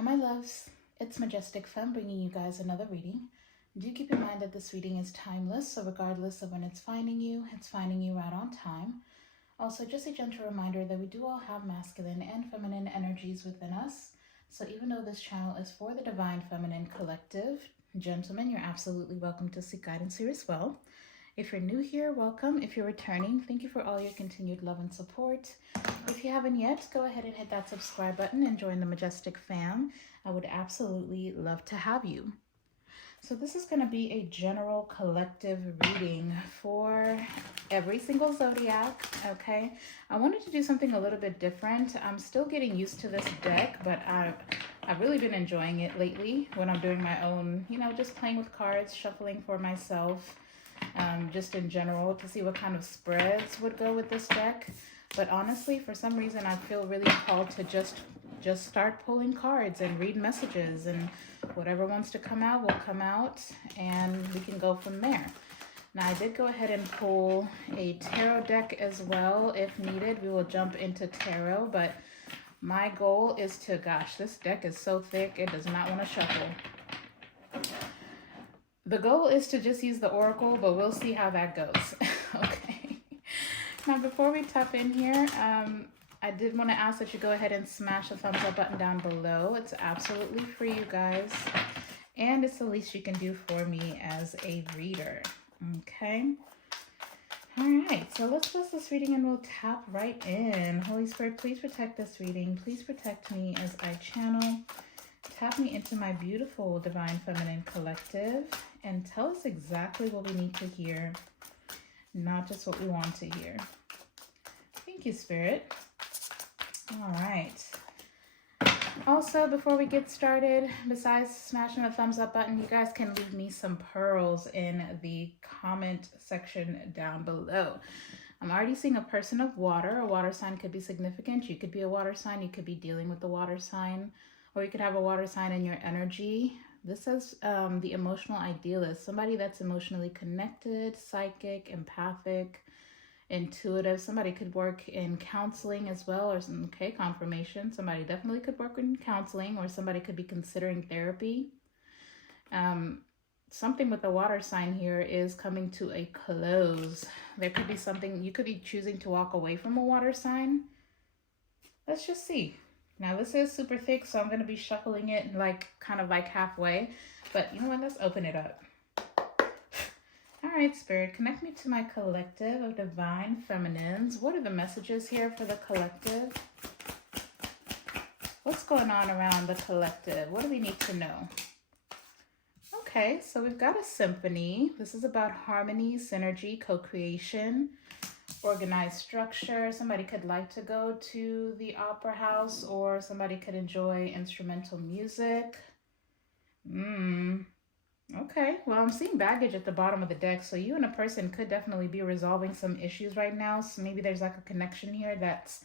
Hi my loves, it's Majestic Femme bringing you guys another reading. Do keep in mind that this reading is timeless, so regardless of when it's finding you right on time. Also, just a gentle reminder that we do all have masculine and feminine energies within us. So even though this channel is for the Divine Feminine Collective, gentlemen, you're absolutely welcome to seek guidance here as well. If you're new here, welcome. If you're returning, thank you for all your continued love and support. If you haven't yet, go ahead and hit that subscribe button and join the Majestic Fam. I would absolutely love to have you. So this is going to be a general collective reading for every single zodiac, okay? I wanted to do something a little bit different. I'm still getting used to this deck, but I've really been enjoying it lately when I'm doing my own, just playing with cards, shuffling for myself, just in general to see what kind of spreads would go with this deck. But honestly, for some reason, I feel really called to just start pulling cards and read messages, and whatever wants to come out will come out, and we can go from there. Now, I did go ahead and pull a tarot deck as well. If needed, we will jump into tarot, but my goal is to, gosh, this deck is so thick, it does not want to shuffle. The goal is to just use the oracle, but we'll see how that goes. Okay. Now, before we tap in here, I did want to ask that you go ahead and smash the thumbs up button down below. It's absolutely free, you guys. And it's the least you can do for me as a reader. Okay. All right. So let's close this reading and we'll tap right in. Holy Spirit, please protect this reading. Please protect me as I channel. Tap me into my beautiful Divine Feminine Collective and tell us exactly what we need to hear, not just what we want to hear. Thank you, Spirit. All right. Also, before we get started, besides smashing the thumbs up button, you guys can leave me some pearls in the comment section down below. I'm already seeing a person of water. A water sign could be significant. You could be a water sign. You could be dealing with the water sign, or you could have a water sign in your energy. This says the emotional idealist, somebody that's emotionally connected, psychic, empathic, intuitive. Somebody could work in counseling as well, or some, okay, confirmation. Somebody definitely could work in counseling, or somebody could be considering therapy. Something with the water sign here is coming to a close. There could be something, you could be choosing to walk away from a water sign. Let's just see. Now this is super thick, so I'm going to be shuffling it kind of like halfway. But you know what, let's open it up. All right, Spirit, connect me to my collective of Divine Feminines. What are the messages here for the collective? What's going on around the collective? What do we need to know? Okay, so we've got a symphony. This is about harmony, synergy, co-creation, organized structure. Somebody could like to go to the opera house, or somebody could enjoy instrumental music. Okay, well, I'm seeing baggage at the bottom of the deck, so you and a person could definitely be resolving some issues right now. So maybe there's like a connection here that's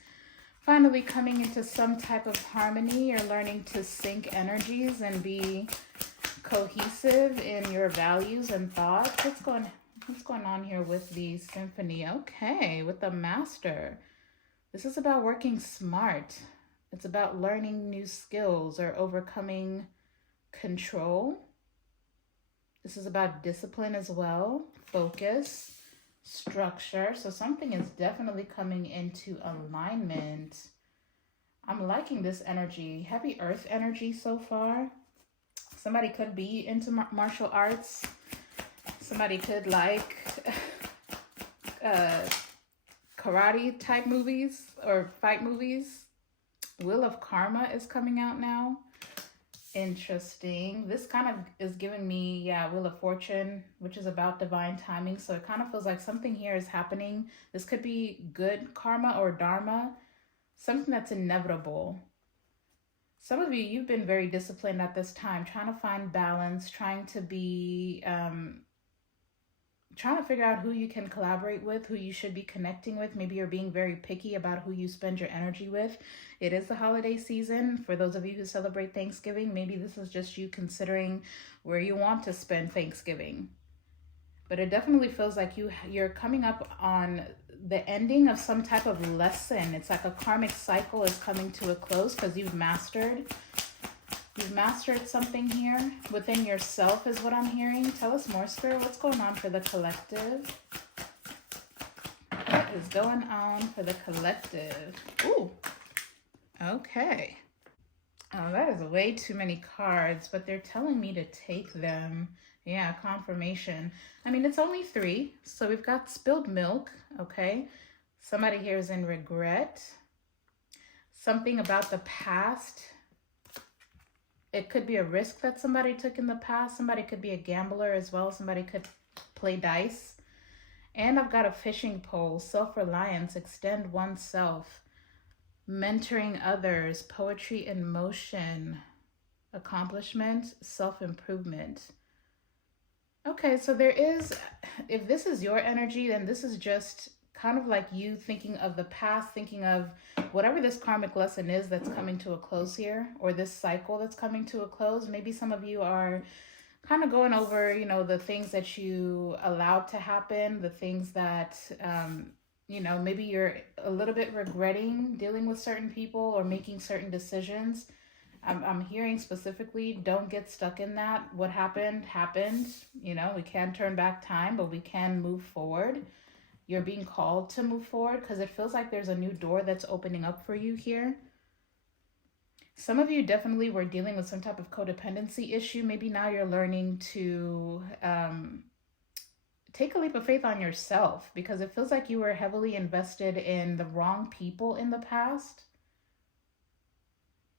finally coming into some type of harmony. You're learning to sync energies and be cohesive in your values and thoughts. What's going on here with the symphony? Okay, with the master. This is about working smart. It's about learning new skills or overcoming control. This is about discipline as well, focus, structure. So something is definitely coming into alignment. I'm liking this energy, heavy earth energy so far. Somebody could be into martial arts. Somebody could like karate type movies or fight movies. Wheel of Karma is coming out now. Interesting. This kind of is giving me, Wheel of Fortune, which is about divine timing. So it kind of feels like something here is happening. This could be good karma or dharma, something that's inevitable. Some of you, you've been very disciplined at this time, trying to find balance, trying to be, trying to figure out who you can collaborate with, who you should be connecting with. Maybe you're being very picky about who you spend your energy with. It is the holiday season. For those of you who celebrate Thanksgiving, maybe this is just you considering where you want to spend Thanksgiving. But it definitely feels like you're coming up on the ending of some type of lesson. It's like a karmic cycle is coming to a close because you've mastered mastered something here within yourself is what I'm hearing. Tell us more, Spirit. What's going on for the collective? What is going on for the collective? Ooh, okay. Oh, that is way too many cards, but they're telling me to take them. Yeah, confirmation. I mean, it's only 3, so we've got spilled milk, okay? Somebody here is in regret. Something about the past. It could be a risk that somebody took in the past. Somebody could be a gambler as well. Somebody could play dice. And I've got a fishing pole, self-reliance, extend oneself, mentoring others, poetry in motion, accomplishment, self-improvement. Okay, so there is, if this is your energy, then this is just kind of like you thinking of the past, thinking of whatever this karmic lesson is that's coming to a close here, or this cycle that's coming to a close. Maybe some of you are kind of going over, you know, the things that you allowed to happen, the things that, you know, maybe you're a little bit regretting dealing with certain people or making certain decisions. I'm hearing specifically, don't get stuck in that. What happened, happened. You know, we can't turn back time, but we can move forward. You're being called to move forward because it feels like there's a new door that's opening up for you here. Some of you definitely were dealing with some type of codependency issue. Maybe now you're learning to take a leap of faith on yourself, because it feels like you were heavily invested in the wrong people in the past.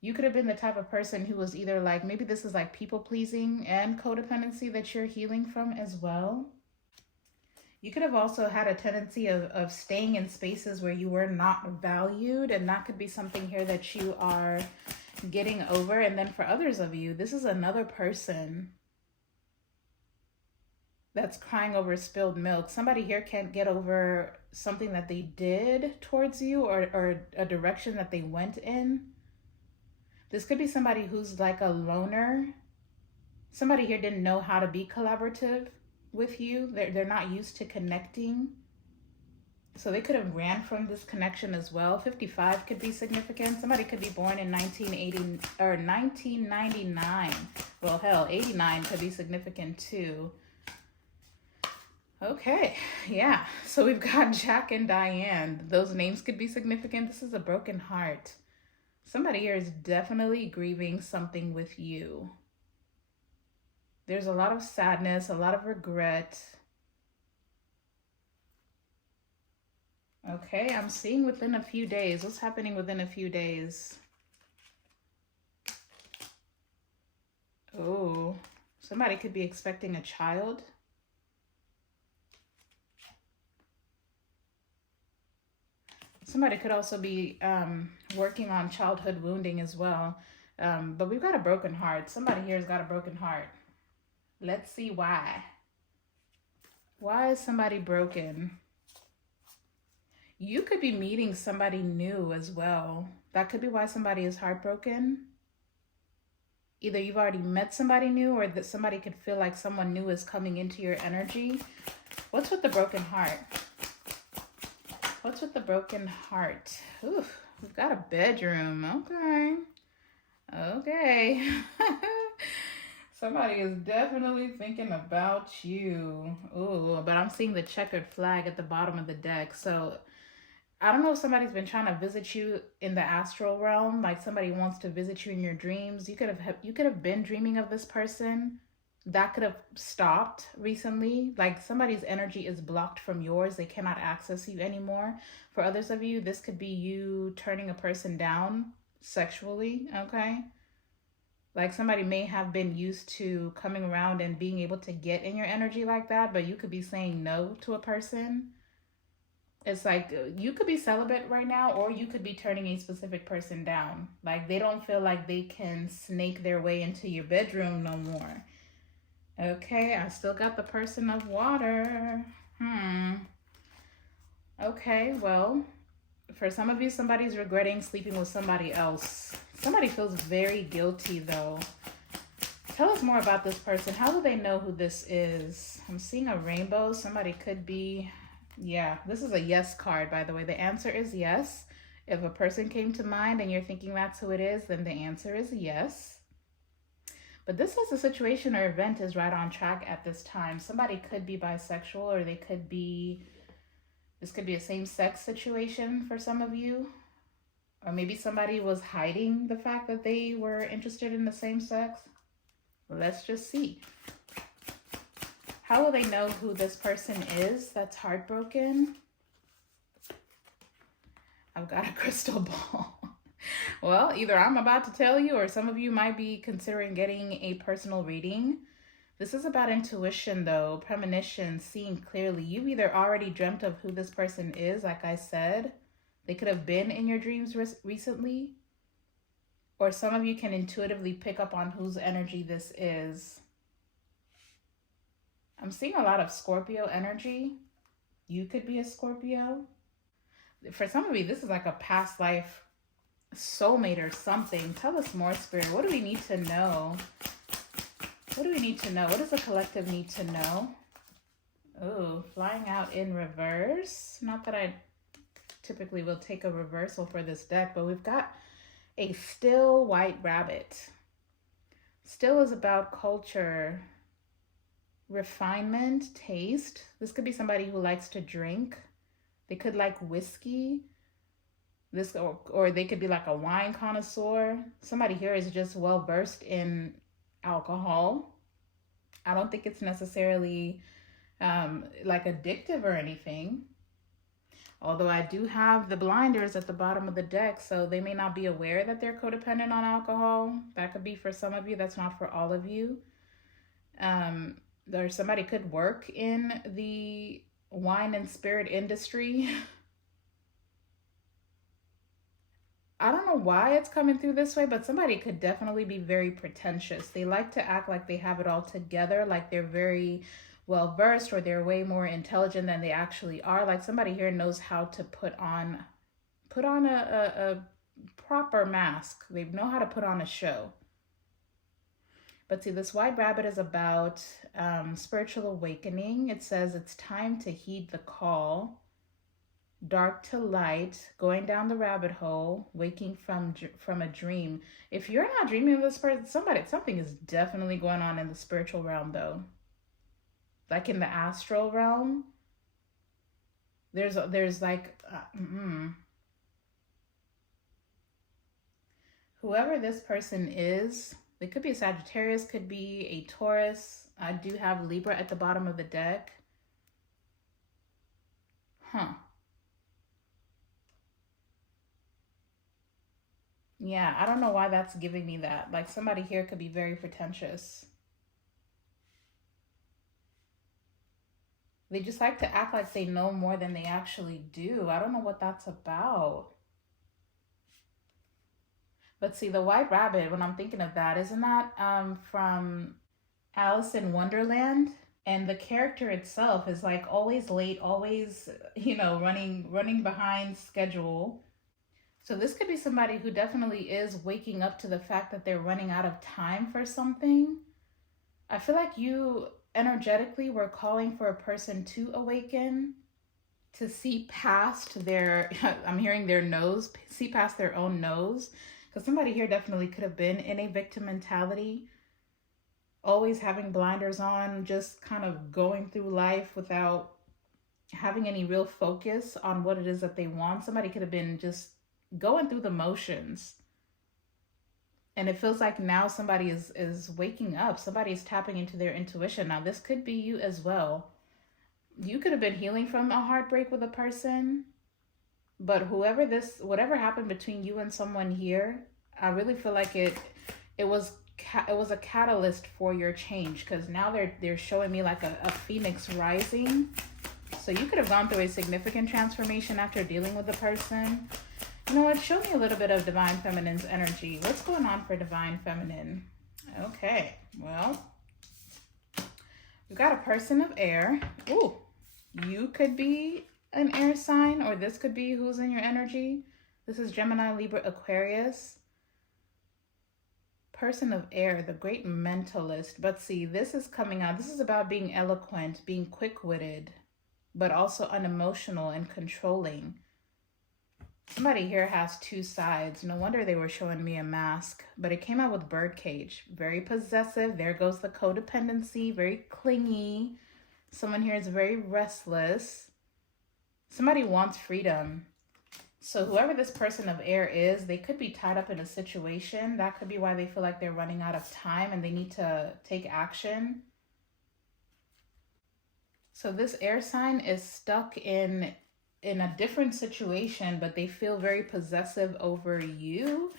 You could have been the type of person who was either like, maybe this is like people pleasing and codependency that you're healing from as well. You could have also had a tendency of staying in spaces where you were not valued, and that could be something here that you are getting over. And then for others of you, this is another person that's crying over spilled milk. Somebody here can't get over something that they did towards you, or a direction that they went in. This could be somebody who's like a loner. Somebody here didn't know how to be collaborative with you. They're not used to connecting. So they could have ran from this connection as well. 55 could be significant. Somebody could be born in 1980 or 1999. Well, hell, 89 could be significant too. Okay, yeah. So we've got Jack and Diane. Those names could be significant. This is a broken heart. Somebody here is definitely grieving something with you. There's a lot of sadness, a lot of regret. Okay, I'm seeing within a few days. What's happening within a few days? Oh, somebody could be expecting a child. Somebody could also be working on childhood wounding as well. But we've got a broken heart. Somebody here has got a broken heart. Let's see why. Why is somebody broken? You could be meeting somebody new as well. That could be why somebody is heartbroken. Either you've already met somebody new, or that somebody could feel like someone new is coming into your energy. What's with the broken heart? What's with the broken heart? Ooh, we've got a bedroom. Okay. Okay. Somebody is definitely thinking about you. Ooh, but I'm seeing the checkered flag at the bottom of the deck. So I don't know if somebody's been trying to visit you in the astral realm, like somebody wants to visit you in your dreams. You could have been dreaming of this person. That could have stopped recently. Like somebody's energy is blocked from yours. They cannot access you anymore. For others of you, this could be you turning a person down sexually, okay? Like somebody may have been used to coming around and being able to get in your energy like that, but you could be saying no to a person. It's like you could be celibate right now, or you could be turning a specific person down. Like they don't feel like they can snake their way into your bedroom no more. Okay, I still got the person of water. Okay, well, for some of you, somebody's regretting sleeping with somebody else. Somebody feels very guilty though. Tell us more about this person. How do they know who this is? I'm seeing a rainbow. Somebody could be, yeah, this is a yes card, by the way. The answer is yes. If a person came to mind and you're thinking that's who it is, then the answer is yes. But this is a situation or event is right on track at this time. Somebody could be bisexual, or they could be, this could be a same-sex situation for some of you. Or maybe somebody was hiding the fact that they were interested in the same sex. Let's just see. How will they know who this person is that's heartbroken? I've got a crystal ball. Well, either I'm about to tell you, or some of you might be considering getting a personal reading. This is about intuition though, premonition, seeing clearly. You've either already dreamt of who this person is, like I said. They could have been in your dreams recently. Or some of you can intuitively pick up on whose energy this is. I'm seeing a lot of Scorpio energy. You could be a Scorpio. For some of you, this is like a past life soulmate or something. Tell us more, Spirit. What do we need to know? What do we need to know? What does the collective need to know? Oh, flying out in reverse. Not that I typically will take a reversal for this deck, but we've got a still white rabbit. Still is about culture, refinement, taste. This could be somebody who likes to drink. They could like whiskey. This or they could be like a wine connoisseur. Somebody here is just well versed in alcohol. I don't think it's necessarily like addictive or anything. Although I do have the blinders at the bottom of the deck, so they may not be aware that they're codependent on alcohol. That could be for some of you. That's not for all of you. Or somebody could work in the wine and spirit industry. I don't know why it's coming through this way, but somebody could definitely be very pretentious. They like to act like they have it all together, like they're very well versed, or they're way more intelligent than they actually are. Like somebody here knows how to put on a proper mask. They know how to put on a show. But see, this white rabbit is about spiritual awakening. It says it's time to heed the call, dark to light, going down the rabbit hole, waking from a dream. If you're not dreaming of this person, something is definitely going on in the spiritual realm though. Like in the astral realm, there's like, whoever this person is, they could be a Sagittarius, could be a Taurus. I do have Libra at the bottom of the deck. Yeah, I don't know why that's giving me that. Like somebody here could be very pretentious. They just like to act like they know more than they actually do. I don't know what that's about. But see, the white rabbit, when I'm thinking of that, isn't that from Alice in Wonderland? And the character itself is like always late, always, running behind schedule. So this could be somebody who definitely is waking up to the fact that they're running out of time for something. I feel like you energetically were calling for a person to awaken, to see past their, I'm hearing their nose, see past their own nose. Because somebody here definitely could have been in a victim mentality, always having blinders on, just kind of going through life without having any real focus on what it is that they want. Somebody could have been just going through the motions. And it feels like now somebody is waking up. Somebody is tapping into their intuition. Now, this could be you as well. You could have been healing from a heartbreak with a person. But whatever happened between you and someone here, I really feel like it was a catalyst for your change, because now they're showing me like a phoenix rising. So you could have gone through a significant transformation after dealing with the person. You know what? Show me a little bit of Divine Feminine's energy. What's going on for Divine Feminine? Okay, well, we've got a person of air. Ooh, you could be an air sign, or this could be who's in your energy. This is Gemini, Libra, Aquarius. Person of air, the great mentalist. But see, this is coming out. This is about being eloquent, being quick-witted, but also unemotional and controlling. Somebody here has two sides. No wonder they were showing me a mask, but it came out with birdcage. Very possessive. There goes the codependency. Very clingy. Someone here is very restless. Somebody wants freedom. So whoever this person of air is, they could be tied up in a situation. That could be why they feel like they're running out of time and they need to take action. So this air sign is stuck in a different situation, but they feel very possessive over you.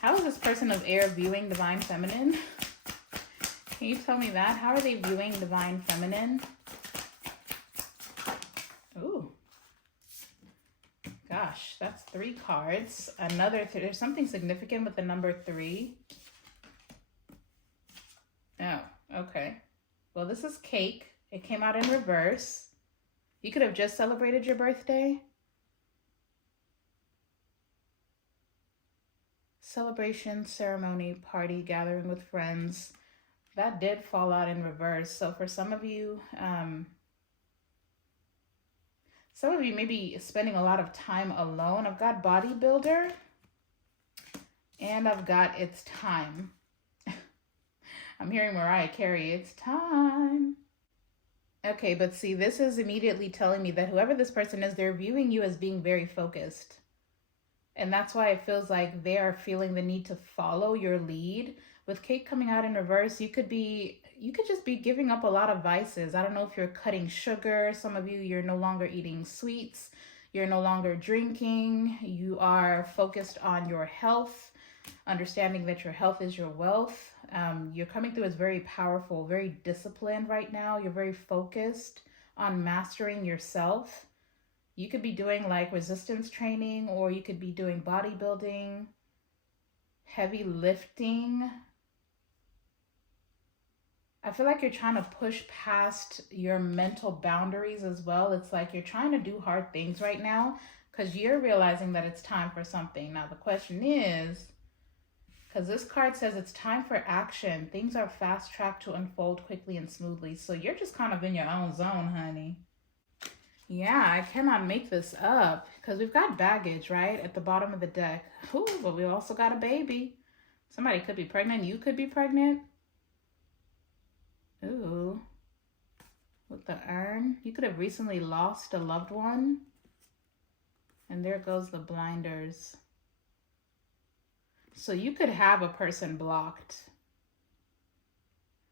How is this person of air viewing divine feminine? Can you tell me that? How are they viewing divine feminine? Ooh. Gosh, that's 3 cards. Another, there's something significant with the number 3. Oh, okay. Well, this is cake. It came out in reverse. You could have just celebrated your birthday. Celebration, ceremony, party, gathering with friends. That did fall out in reverse. So for some of you may be spending a lot of time alone. I've got bodybuilder and I've got it's time. I'm hearing Mariah Carey, it's time. Okay, but see, this is immediately telling me that whoever this person is, they're viewing you as being very focused. And that's why it feels like they are feeling the need to follow your lead. With cake coming out in reverse, you could just be giving up a lot of vices. I don't know if you're cutting sugar. Some of you, you're no longer eating sweets. You're no longer drinking. You are focused on your health, understanding that your health is your wealth. You're coming through as very powerful, very disciplined right now. You're very focused on mastering yourself. You could be doing like resistance training, or you could be doing bodybuilding, heavy lifting. I feel like you're trying to push past your mental boundaries as well. It's like you're trying to do hard things right now because you're realizing that it's time for something. Now, the question is, because this card says it's time for action. Things are fast-tracked to unfold quickly and smoothly. So you're just kind of in your own zone, honey. Yeah, I cannot make this up because we've got baggage, right, at the bottom of the deck. Ooh, but we also got a baby. Somebody could be pregnant. You could be pregnant. Ooh. With the urn. You could have recently lost a loved one. And there goes the blinders. So you could have a person blocked.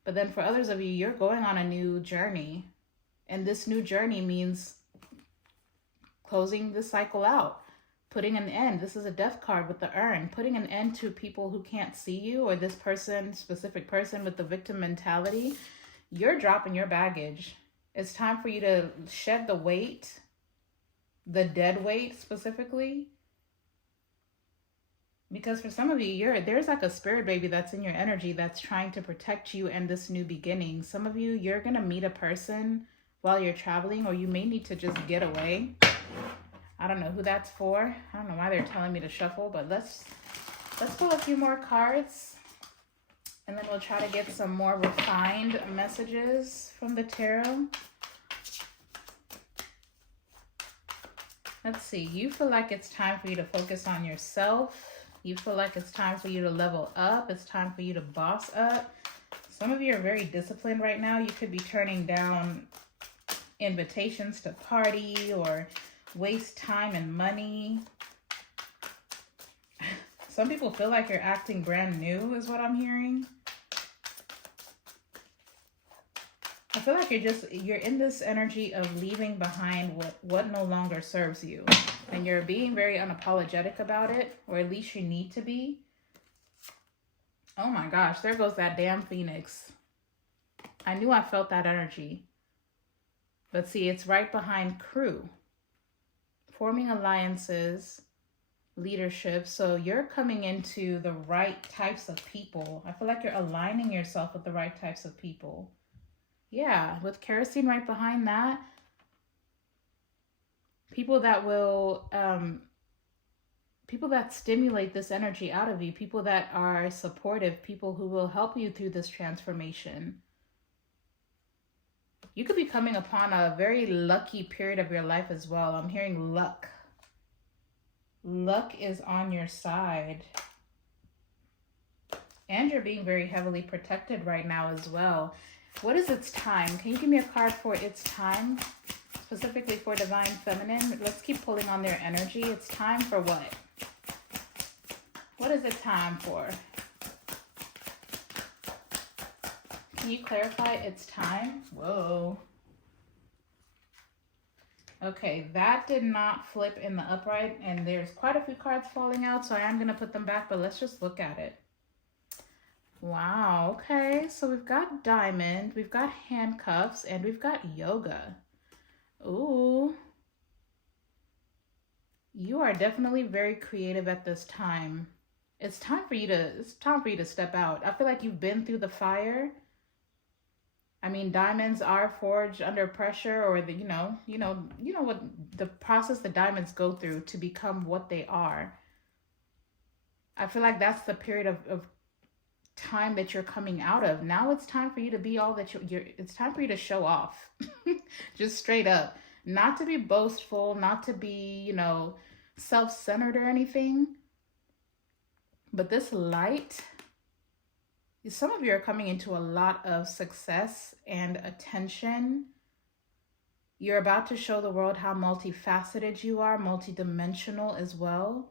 But then for others of you, you're going on a new journey. And this new journey means closing the cycle out, putting an end. This is a death card with the urn, putting an end to people who can't see you, or this person, specific person with the victim mentality. You're dropping your baggage. It's time for you to shed the weight, the dead weight specifically. Because for some of you, there's like a spirit baby that's in your energy that's trying to protect you and this new beginning. Some of you, you're going to meet a person while you're traveling, or you may need to just get away. I don't know who that's for. I don't know why they're telling me to shuffle, but let's pull a few more cards. And then we'll try to get some more refined messages from the tarot. Let's see. You feel like it's time for you to focus on yourself. You feel like it's time for you to level up. It's time for you to boss up. Some of you are very disciplined right now. You could be turning down invitations to party or waste time and money. Some people feel like you're acting brand new is what I'm hearing. I feel like you're in this energy of leaving behind what no longer serves you. And you're being very unapologetic about it, or at least you need to be. Oh my gosh, there goes that damn phoenix. I knew I felt that energy. But see, it's right behind crew. Forming alliances, leadership. So you're coming into the right types of people. I feel like you're aligning yourself with the right types of people. Yeah, with kerosene right behind that. People that will, people that stimulate this energy out of you. People that are supportive. People who will help you through this transformation. You could be coming upon a very lucky period of your life as well. I'm hearing luck. Luck is on your side. And you're being very heavily protected right now as well. What is its time? Can you give me a card for its time? Specifically for Divine Feminine. Let's keep pulling on their energy. It's time for what? What is it time for? Can you clarify its time? Whoa. Okay, that did not flip in the upright, and there's quite a few cards falling out, so I am going to put them back, but let's just look at it. Wow, okay, so we've got diamond, we've got handcuffs, and we've got yoga. Ooh. You are definitely very creative at this time. It's time for you to step out. I feel like you've been through the fire. I mean, diamonds are forged under pressure, or the you know what the process the diamonds go through to become what they are. I feel like that's the period of time that you're coming out of. Now it's time for you to be all that it's time for you to show off. Just straight up. Not to be boastful, not to be, self-centered or anything. But this light, some of you are coming into a lot of success and attention. You're about to show the world how multifaceted you are, multidimensional as well.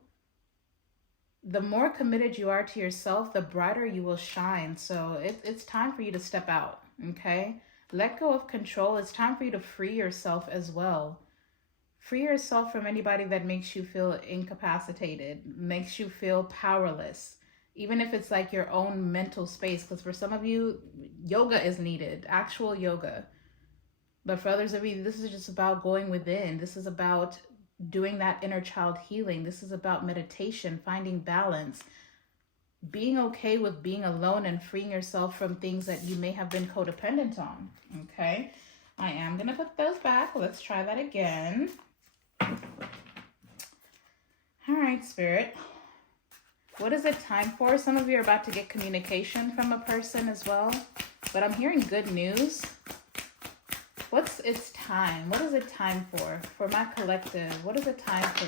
The more committed you are to yourself, the brighter you will shine. So it's time for you to step out, okay? Let go of control. It's time for you to free yourself as well. Free yourself from anybody that makes you feel incapacitated, makes you feel powerless. Even if it's like your own mental space, because for some of you, yoga is needed, actual yoga. But for others of you, this is just about going within. This is about doing that inner child healing. This is about meditation, finding balance, being okay with being alone and freeing yourself from things that you may have been codependent on, okay? I am going to put those back. Let's try that again. All right, Spirit. What is it time for? Some of you are about to get communication from a person as well, but I'm hearing good news. What's its time? What is it time for? For my collective, what is it time for?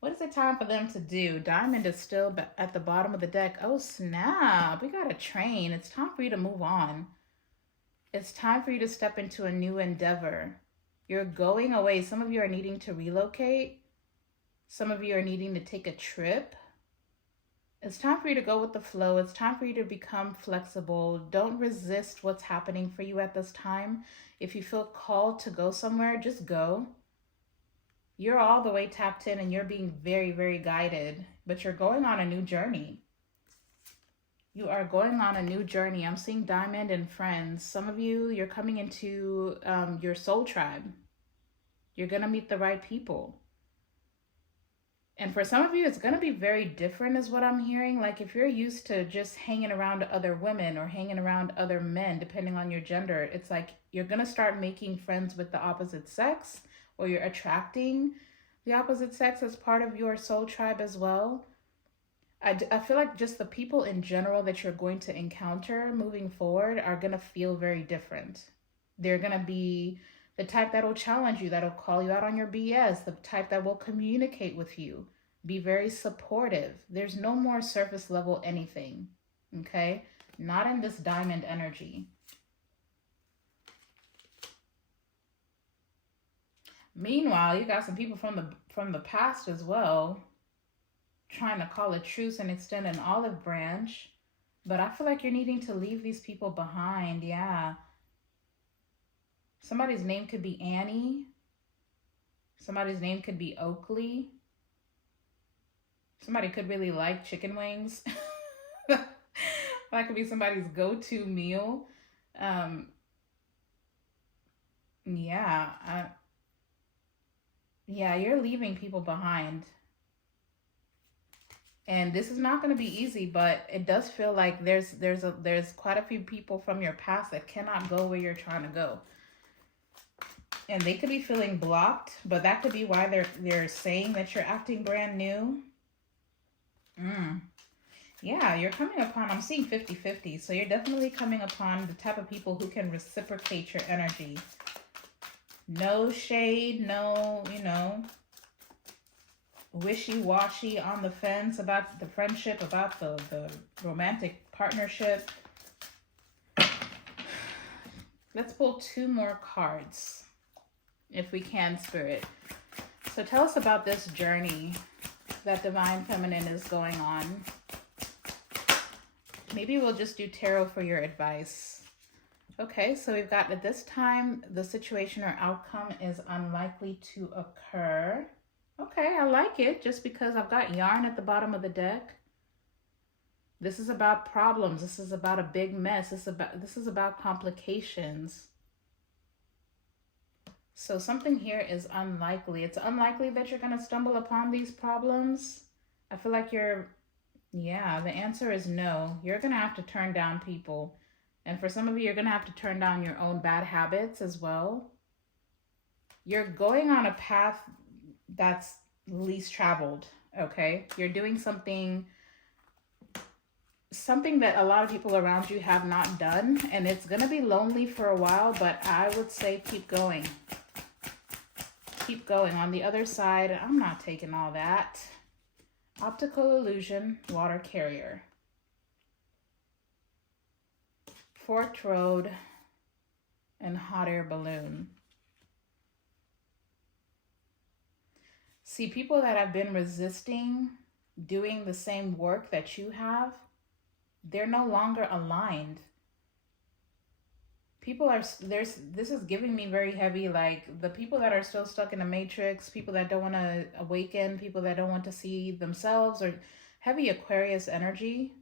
What is it time for them to do? Diamond is still at the bottom of the deck. Oh, snap. We got a train. It's time for you to move on. It's time for you to step into a new endeavor. You're going away. Some of you are needing to relocate. Some of you are needing to take a trip. It's time for you to go with the flow. It's time for you to become flexible. Don't resist what's happening for you at this time. If you feel called to go somewhere, just go. You're all the way tapped in and you're being very, very guided, but you're going on a new journey. You are going on a new journey. I'm seeing diamond and friends. Some of you, you're coming into your soul tribe. You're going to meet the right people. And for some of you, it's going to be very different is what I'm hearing. Like if you're used to just hanging around other women or hanging around other men, depending on your gender, it's like you're going to start making friends with the opposite sex, or you're attracting the opposite sex as part of your soul tribe as well. I feel like just the people in general that you're going to encounter moving forward are going to feel very different. They're going to be the type that will challenge you, that'll call you out on your BS, the type that will communicate with you, be very supportive. There's no more surface level anything, okay? Not in this diamond energy. Meanwhile, you got some people from the past as well, trying to call a truce and extend an olive branch. But I feel like you're needing to leave these people behind, yeah. Somebody's name could be Annie. Somebody's name could be Oakley. Somebody could really like chicken wings. That could be somebody's go-to meal. Yeah, you're leaving people behind. And this is not going to be easy, but it does feel like there's quite a few people from your past that cannot go where you're trying to go. And they could be feeling blocked, but that could be why they're saying that you're acting brand new. Yeah, you're coming upon, I'm seeing 50-50. So you're definitely coming upon the type of people who can reciprocate your energy. No shade, no, wishy-washy, on the fence about the friendship, about the romantic partnership. Let's pull 2 more cards, if we can, Spirit. So tell us about this journey that Divine Feminine is going on. Maybe we'll just do tarot for your advice. Okay, so we've got, at this time, the situation or outcome is unlikely to occur. Okay, I like it, just because I've got yarn at the bottom of the deck. This is about problems. This is about a big mess. This is about complications. So something here is unlikely. It's unlikely that you're going to stumble upon these problems. I feel like yeah, the answer is no. You're going to have to turn down people. And for some of you, you're going to have to turn down your own bad habits as well. You're going on a path that's least traveled, okay? You're doing something that a lot of people around you have not done, and it's going to be lonely for a while, but I would say keep going. Keep going. On the other side, I'm not taking all that. Optical illusion, water carrier. Forked road and hot air balloon. See, people that have been resisting doing the same work that you have, they're no longer aligned. People are, this is giving me very heavy, like the people that are still stuck in the matrix, people that don't want to awaken, people that don't want to see themselves, or heavy Aquarius energy.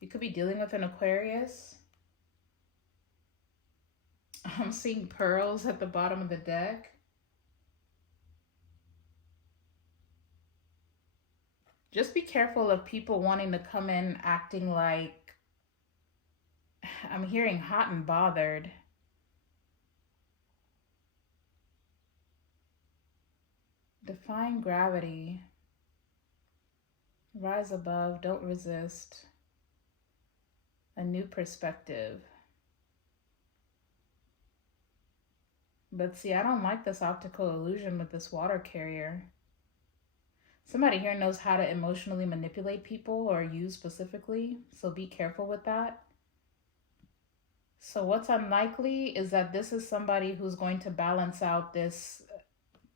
You could be dealing with an Aquarius. I'm seeing pearls at the bottom of the deck. Just be careful of people wanting to come in acting like, I'm hearing hot and bothered. Defying gravity. Rise above, don't resist. A new perspective. But see, I don't like this optical illusion with this water carrier. Somebody here knows how to emotionally manipulate people, or you specifically, so be careful with that. So what's unlikely is that this is somebody who's going to balance out this,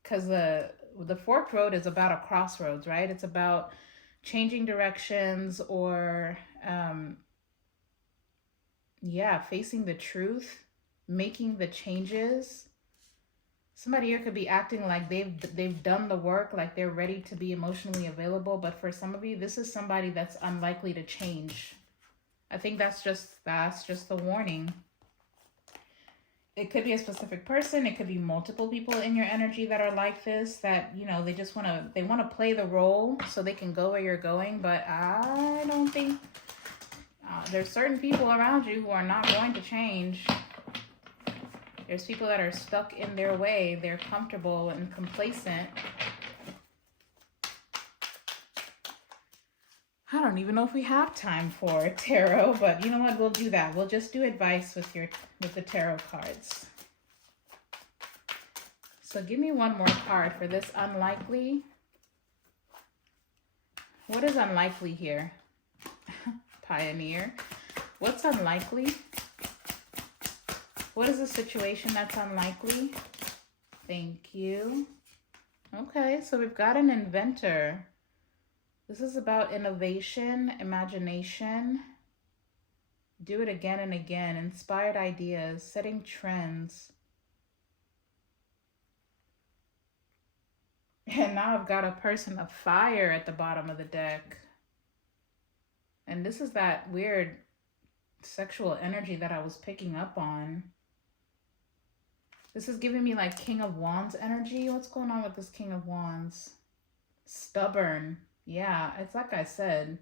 because the forked road is about a crossroads, right? It's about changing directions, or yeah, facing the truth, making the changes. Somebody here could be acting like they've done the work, like they're ready to be emotionally available. But for some of you, this is somebody that's unlikely to change. I think that's just the warning. It could be a specific person. It could be multiple people in your energy that are like this, that, you know, they want to play the role so they can go where you're going. But I don't think there's certain people around you who are not going to change. There's people that are stuck in their way. They're comfortable and complacent. I don't even know if we have time for tarot, but you know what? We'll do that. We'll just do advice with the tarot cards. So give me one more card for this unlikely. What is unlikely here? Pioneer. What's unlikely? What is the situation that's unlikely? Thank you. Okay, so we've got an inventor. This is about innovation, imagination. Do it again and again. Inspired ideas, setting trends. And now I've got a person of fire at the bottom of the deck. And this is that weird sexual energy that I was picking up on. This is giving me like King of Wands energy. What's going on with this King of Wands? Stubborn. Yeah, it's like I said.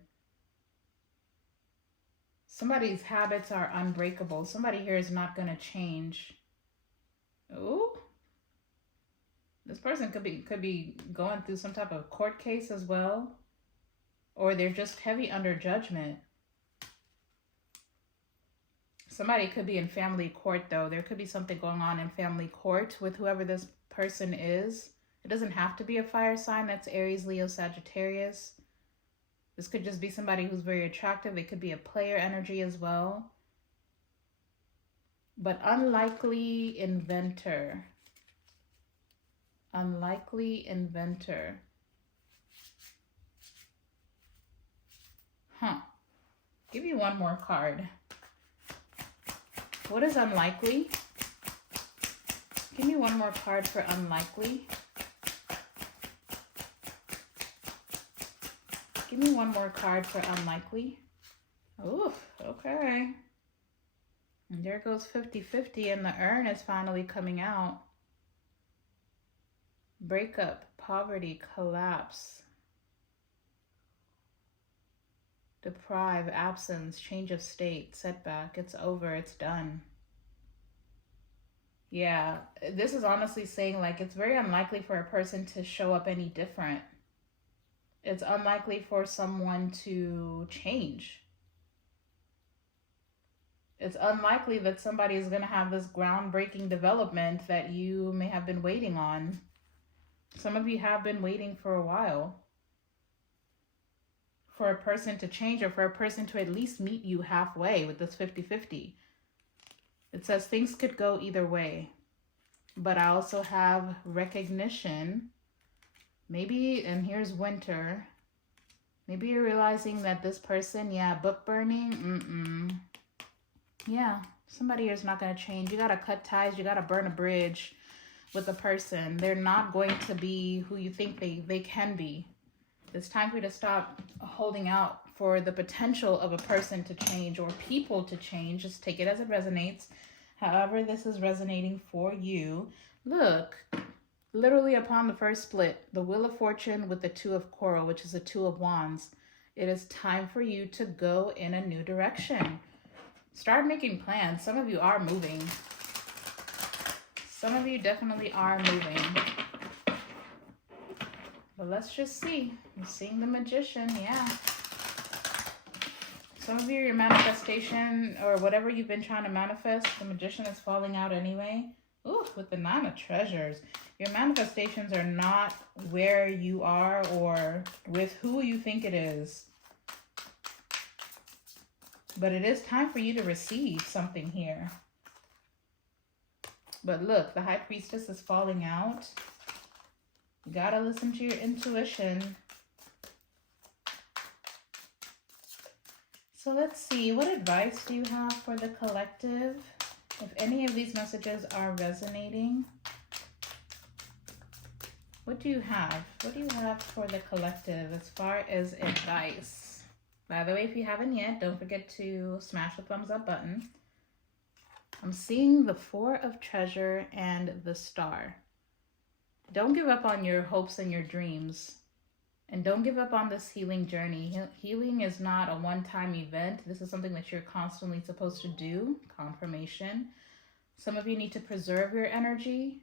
Somebody's habits are unbreakable. Somebody here is not going to change. Ooh. This person could be going through some type of court case as well. Or they're just heavy under judgment. Somebody could be in family court, though. There could be something going on in family court with whoever this person is. It doesn't have to be a fire sign. That's Aries, Leo, Sagittarius. This could just be somebody who's very attractive. It could be a player energy as well. But unlikely inventor. Unlikely inventor. Huh. Give me one more card. What is unlikely? Give me one more card for unlikely. Give me one more card for unlikely. Ooh, okay. And there goes 50-50 and the urn is finally coming out. Breakup, poverty, collapse. Deprive, absence, change of state, setback. It's over, it's done. Yeah, this is honestly saying like it's very unlikely for a person to show up any different. It's unlikely for someone to change. It's unlikely that somebody is going to have this groundbreaking development that you may have been waiting on. Some of you have been waiting for a while for a person to change, or for a person to at least meet you halfway with this 50-50. It says things could go either way, but I also have recognition. Maybe, and here's winter. Maybe you're realizing that this person, yeah, book burning, yeah, somebody here is not going to change. You got to cut ties. You got to burn a bridge with a person. They're not going to be who you think they can be. It's time for you to stop holding out for the potential of a person to change or people to change. Just take it as it resonates. However this is resonating for you. Look, literally upon the first split, the Wheel of Fortune with the Two of Coral, which is the Two of Wands. It is time for you to go in a new direction. Start making plans. Some of you are moving. Some of you definitely are moving. But let's just see. I'm seeing the Magician, yeah. Some of you, your manifestation or whatever you've been trying to manifest, the Magician is falling out anyway. Ooh, with the Nine of Treasures. Your manifestations are not where you are or with who you think it is. But it is time for you to receive something here. But look, the High Priestess is falling out. You gotta listen to your intuition. So let's see, what advice do you have for the collective? If any of these messages are resonating, what do you have? What do you have for the collective as far as advice? By the way, if you haven't yet, don't forget to smash the thumbs up button. I'm seeing the Four of Treasure and the Star. Don't give up on your hopes and your dreams. And don't give up on this healing journey. Healing is not a one-time event. This is something that you're constantly supposed to do. Confirmation. Some of you need to preserve your energy.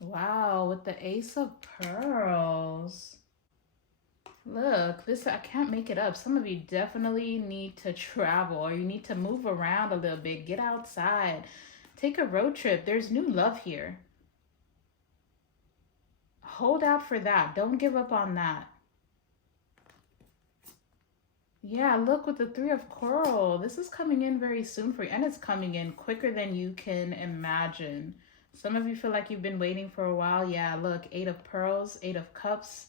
Wow, with the Ace of Pearls. Look, this, I can't make it up. Some of you definitely need to travel, or you need to move around a little bit. Get outside. Take a road trip. There's new love here. Hold out for that. Don't give up on that. Yeah, look, with the Three of Coral. This is coming in very soon for you, and it's coming in quicker than you can imagine. Some of you feel like you've been waiting for a while. Yeah, look, Eight of Pearls, Eight of Cups.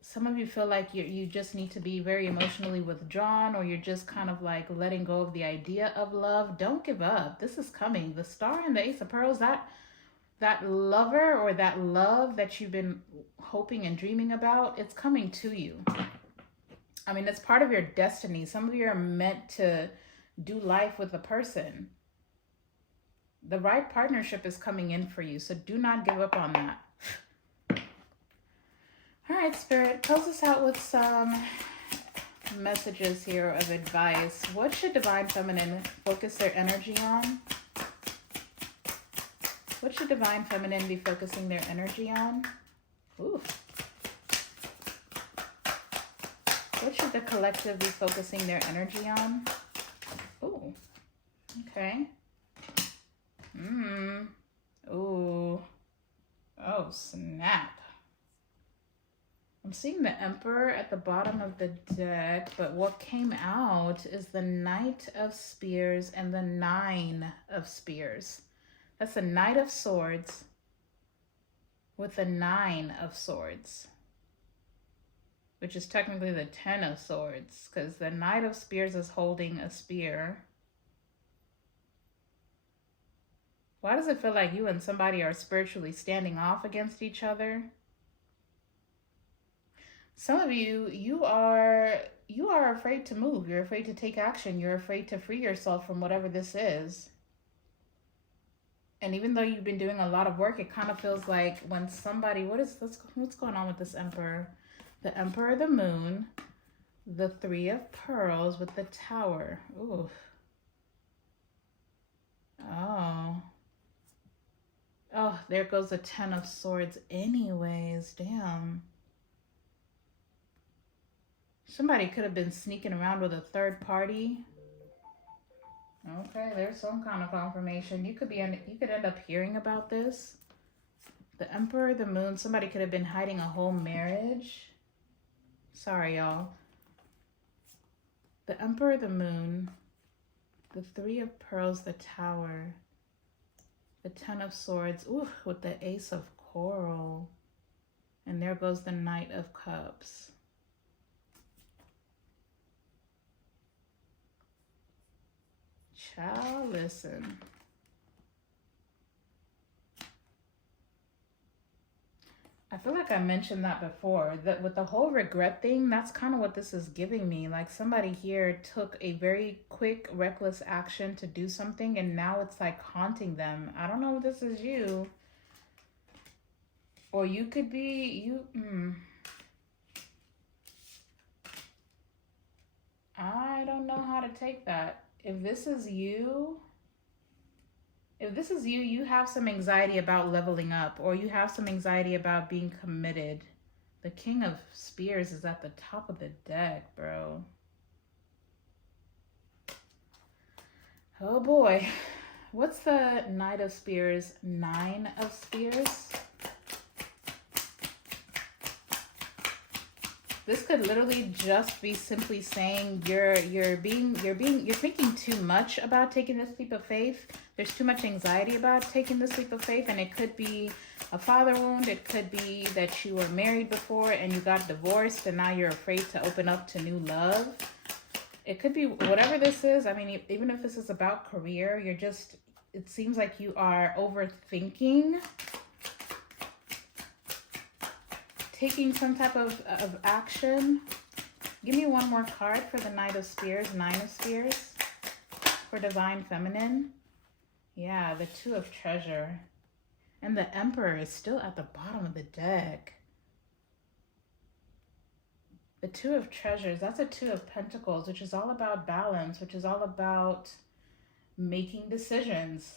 Some of you feel like you just need to be very emotionally withdrawn, or you're just kind of like letting go of the idea of love. Don't give up. This is coming. The Star and the Ace of Pearls, that lover or that love that you've been hoping and dreaming about, it's coming to you. I mean, it's part of your destiny. Some of you are meant to do life with a person. The right partnership is coming in for you, so do not give up on that. All right, Spirit, close us out with some messages here of advice. What should Divine Feminine focus their energy on? What should Divine Feminine be focusing their energy on? Ooh. What should the collective be focusing their energy on? Ooh. Okay. Ooh. Oh, snap. I'm seeing the Emperor at the bottom of the deck, but what came out is the Knight of Spears and the Nine of Spears. That's the Knight of Swords with the Nine of Swords, which is technically the Ten of Swords, because the Knight of Spears is holding a spear. Why does it feel like you and somebody are spiritually standing off against each other? Some of you, you are afraid to move. You're afraid to take action. You're afraid to free yourself from whatever this is. And even though you've been doing a lot of work, it kind of feels like when somebody, what's going on with this Emperor? The Emperor, the Moon, the Three of Pearls with the Tower. Ooh. Oh. Oh, there goes the Ten of Swords anyways. Damn. Somebody could have been sneaking around with a third party. Okay, there's some kind of confirmation. You could end up hearing about this. The Emperor, the Moon, somebody could have been hiding a whole marriage. Sorry, y'all. The Emperor, the Moon, the Three of Pearls, the Tower, the Ten of Swords, ooh, with the Ace of Coral. And there goes the Knight of Cups. Child, listen. I feel like I mentioned that before, that with the whole regret thing, that's kind of what this is giving me. Like somebody here took a very quick, reckless action to do something, and now it's like haunting them. I don't know if this is you. Or you could be, I don't know how to take that. If this is you, you have some anxiety about leveling up, or you have some anxiety about being committed. The King of Spears is at the top of the deck, bro. Oh boy. What's the Knight of Spears? Nine of Spears? This could literally just be simply saying you're thinking too much about taking this leap of faith. There's too much anxiety about taking this leap of faith, and it could be a father wound. It could be that you were married before and you got divorced and now you're afraid to open up to new love. It could be whatever this is. I mean, even if this is about career, it seems like you are overthinking taking some type of action. Give me one more card for the Knight of Spears, Nine of Spears, for Divine Feminine. Yeah, the Two of Treasure. And the Emperor is still at the bottom of the deck. The Two of Treasures, that's a Two of Pentacles, which is all about balance, which is all about making decisions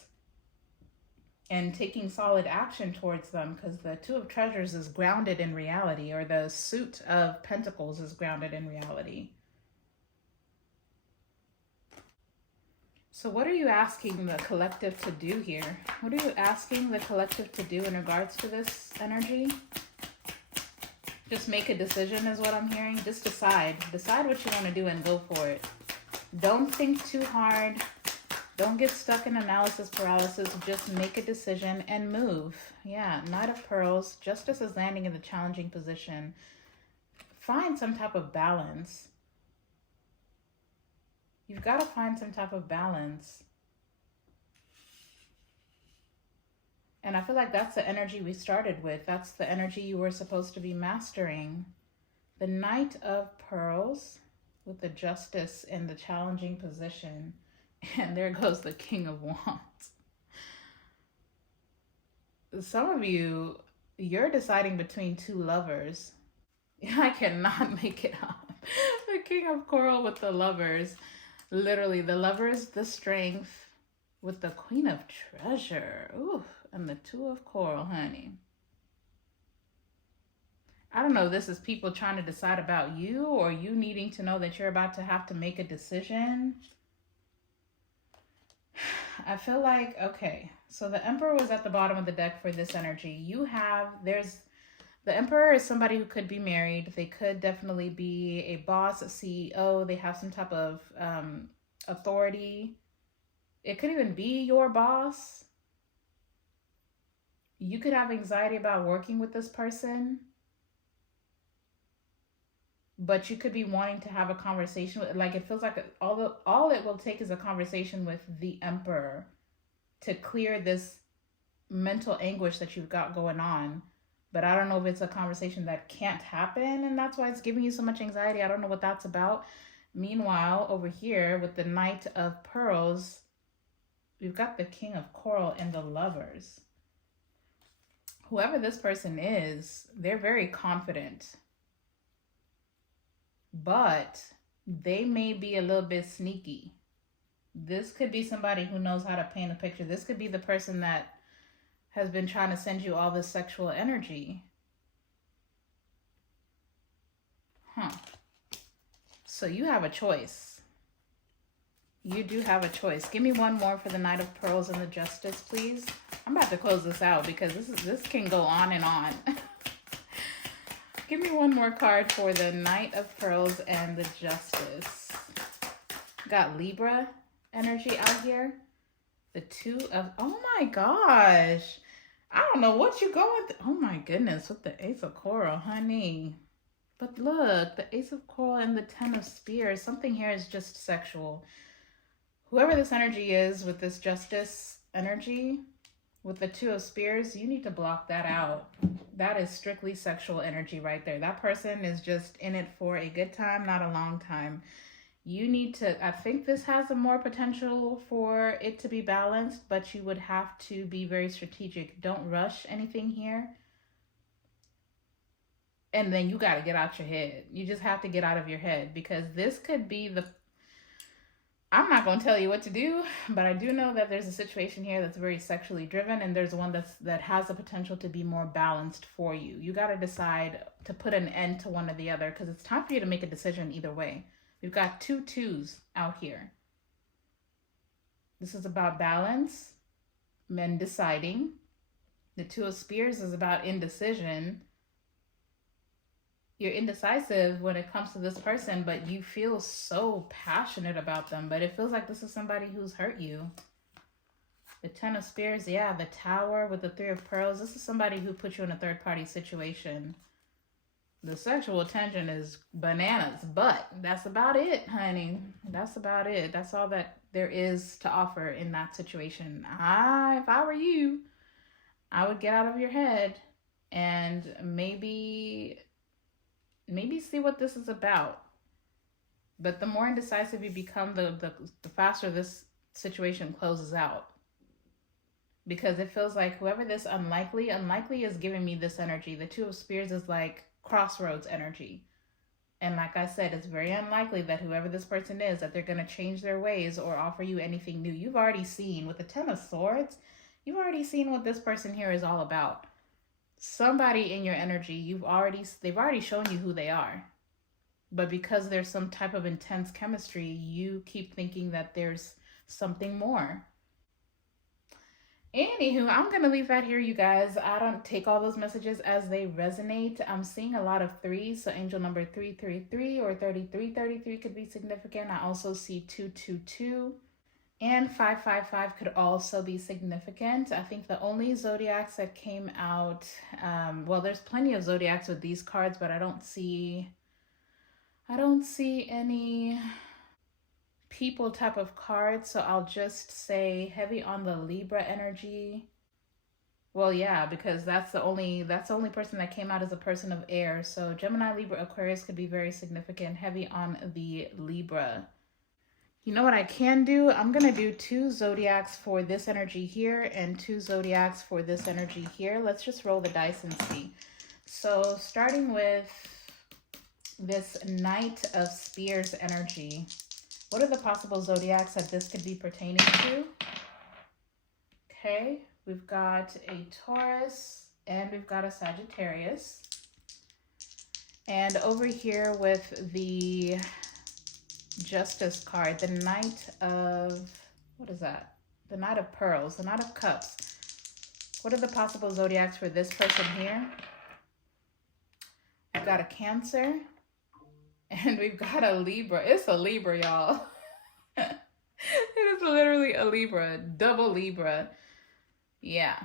and taking solid action towards them, because the Two of Treasures is grounded in reality, or the Suit of Pentacles is grounded in reality. So what are you asking the collective to do here? What are you asking the collective to do in regards to this energy? Just make a decision is what I'm hearing. Just decide. Decide what you want to do and go for it. Don't think too hard. Don't get stuck in analysis paralysis. Just make a decision and move. Yeah, Knight of Pearls. Justice is landing in the challenging position. Find some type of balance. You've got to find some type of balance. And I feel like that's the energy we started with. That's the energy you were supposed to be mastering. The Knight of Pearls with the Justice in the challenging position. And there goes the King of Wands. Some of you, you're deciding between two lovers. I cannot make it up. The King of Coral with the Lovers. Literally, the Lovers, the Strength with the Queen of Treasure. Ooh, and the Two of Coral, honey. I don't know if this is people trying to decide about you, or you needing to know that you're about to have to make a decision. I feel like, okay, So the Emperor was at the bottom of the deck for this energy. The Emperor is somebody who could be married. They could definitely be a boss, a CEO. They have some type of authority. It could even be your boss. You could have anxiety about working with this person, but you could be wanting to have a conversation with, like, it feels like all it will take is a conversation with the Emperor to clear this mental anguish that you've got going on. But I don't know if it's a conversation that can't happen, and that's why it's giving you so much anxiety. I don't know what that's about. Meanwhile, over here with the Knight of Pearls, we've got the King of Coral and the Lovers. Whoever this person is, they're very confident, but they may be a little bit sneaky. This could be somebody who knows how to paint a picture. This could be the person that has been trying to send you all this sexual energy. So you have a choice. You do have a choice. Give me one more for the Knight of Pearls and the Justice, please. I'm about to close this out because this can go on and on. Give me one more card for the Knight of Pearls and the Justice. Got Libra energy out here. The Two of, oh my gosh. I don't know what you're going through. Oh my goodness, with the Ace of Coral, honey. But look, the Ace of Coral and the Ten of Spears. Something here is just sexual. Whoever this energy is with this Justice energy, with the Two of Spears, you need to block that out. That is strictly sexual energy right there. That person is just in it for a good time, not a long time. You need to, I think this has a more potential for it to be balanced, but you would have to be very strategic. Don't rush anything here. And then you got to get out your head. You just have to get out of your head, because this could be the, I'm not going to tell you what to do, but I do know that there's a situation here that's very sexually driven, and there's one that has the potential to be more balanced for you. You got to decide to put an end to one or the other, because it's time for you to make a decision either way. We've got 2 twos out here. This is about balance, men deciding. The Two of Spears is about indecision. You're indecisive when it comes to this person, but you feel so passionate about them. But it feels like this is somebody who's hurt you. The Ten of Spears, yeah, the Tower with the Three of Pearls. This is somebody who put you in a third-party situation. The sexual tension is bananas, but that's about it, honey. That's about it. That's all that there is to offer in that situation. If I were you, I would get out of your head and maybe see what this is about. But the more indecisive you become, the faster this situation closes out. Because it feels like whoever this unlikely is giving me this energy. The Two of Spears is like crossroads energy. And like I said, it's very unlikely that whoever this person is, that they're going to change their ways or offer you anything new. You've already seen with the Ten of Swords, you've already seen what this person here is all about. Somebody in your energy, they've already shown you who they are. But because there's some type of intense chemistry, you keep thinking that there's something more. Anywho, I'm going to leave that here, you guys. I don't take all those messages as they resonate. I'm seeing a lot of 3s, so angel number 333 or 3333 could be significant. I also see 222 and 555 could also be significant. I think the only Zodiacs that came out, well, there's plenty of Zodiacs with these cards, but I don't see any people type of cards, so I'll just say heavy on the Libra energy. Well, yeah, because that's the only person that came out as a person of air. So Gemini, Libra, Aquarius could be very significant. Heavy on the Libra. You know what I can do? I'm gonna do 2 Zodiacs for this energy here and 2 Zodiacs for this energy here. Let's just roll the dice and see. So starting with this Knight of Spears energy. What are the possible Zodiacs that this could be pertaining to? Okay, we've got a Taurus and we've got a Sagittarius. And over here with the Justice card, the Knight of, what is that? The Knight of Pearls, the Knight of Cups. What are the possible zodiacs for this person here? We've got a Cancer. And we've got a Libra. It's a Libra, y'all. It is literally a Libra. Double Libra. Yeah.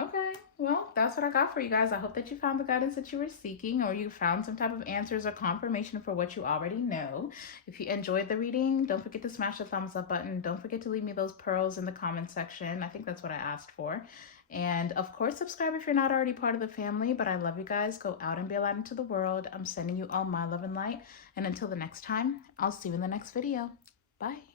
Okay. Well, that's what I got for you guys. I hope that you found the guidance that you were seeking, or you found some type of answers or confirmation for what you already know. If you enjoyed the reading, don't forget to smash the thumbs up button. Don't forget to leave me those pearls in the comment section. I think that's what I asked for. And of course, subscribe if you're not already part of the family. But I love you guys. Go out and be a light into the world. I'm sending you all my love and light. And until the next time, I'll see you in the next video. Bye.